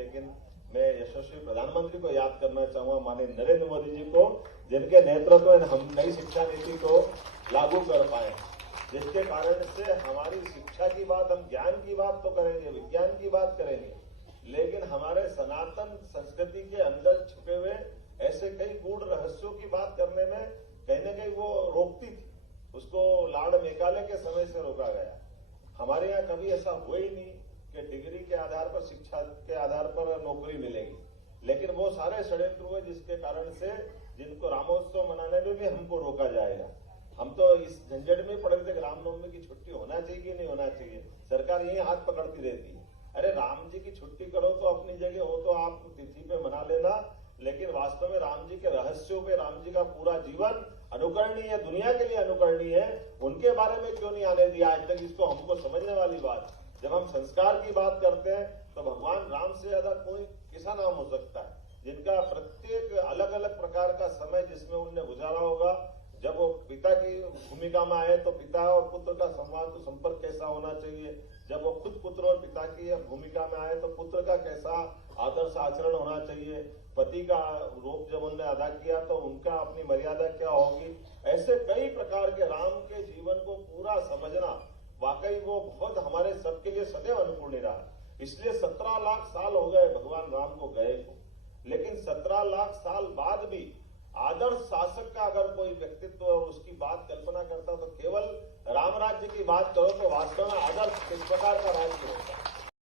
लेकिन मैं यशस्वी प्रधानमंत्री को याद करना चाहूंगा, माननीय नरेंद्र मोदी जी को, जिनके नेतृत्व में हम नई शिक्षा नीति को लागू कर पाए, जिसके कारण से हमारी शिक्षा की बात, हम ज्ञान की बात तो करेंगे, विज्ञान की बात करेंगे, लेकिन हमारे सनातन संस्कृति के अंदर छुपे हुए ऐसे कई गूढ़ रहस्यों की बात करने में कहीं न कहीं वो रोकती थी। उसको लार्ड मेकाले के समय से रोका गया। हमारे यहाँ कभी ऐसा हुआ ही नहीं कि डिग्री के आधार पर, शिक्षा के आधार पर नौकरी मिलेगी, लेकिन वो सारे षड्यंत्र हुए जिसके कारण से जिनको रामोत्सव मनाने में भी हमको रोका जाएगा। हम तो इस झंझट में पड़ गए थे, रामनवमी की छुट्टी होना चाहिए कि नहीं होना चाहिए। सरकार यही हाथ पकड़ती रहती है, अरे राम जी की छुट्टी करो तो अपनी जगह हो तो आप तिथि पे मना लेना, लेकिन वास्तव में राम जी के रहस्यों पे, राम जी का पूरा जीवन अनुकरणीय है, दुनिया के लिए अनुकरणीय है, उनके बारे में क्यों नहीं आने दिया आज तक। इसको हमको समझने वाली बात। जब हम संस्कार की बात करते हैं तो भगवान राम से ज्यादा कोई किसा नाम हो सकता है, जिनका प्रत्येक अलग अलग प्रकार का समय जिसमें उनने गुजारा होगा। जब वो पिता की भूमिका में आए तो पिता और पुत्र का संवाद, तो संपर्क कैसा होना चाहिए। जब वो खुद पुत्र और पिता की भूमिका में आए तो पुत्र का कैसा आदर्श आचरण होना चाहिए। पति का रूप जब उन्होंने अदा किया तो उनका अपनी मर्यादा क्या होगी। ऐसे कई प्रकार के राम के जीवन को पूरा समझना, वाकई वो बहुत हमारे सबके लिए सदैव अनुकूल नहीं रहा। इसलिए 17 लाख साल हो गए भगवान राम को गए को, लेकिन 17 लाख साल बाद भी आदर्श शासक का अगर कोई व्यक्तित्व और उसकी बात कल्पना करता तो केवल राम राज्य की बात करो तो वास्तव में आदर्श किस प्रकार का राज्य होता है।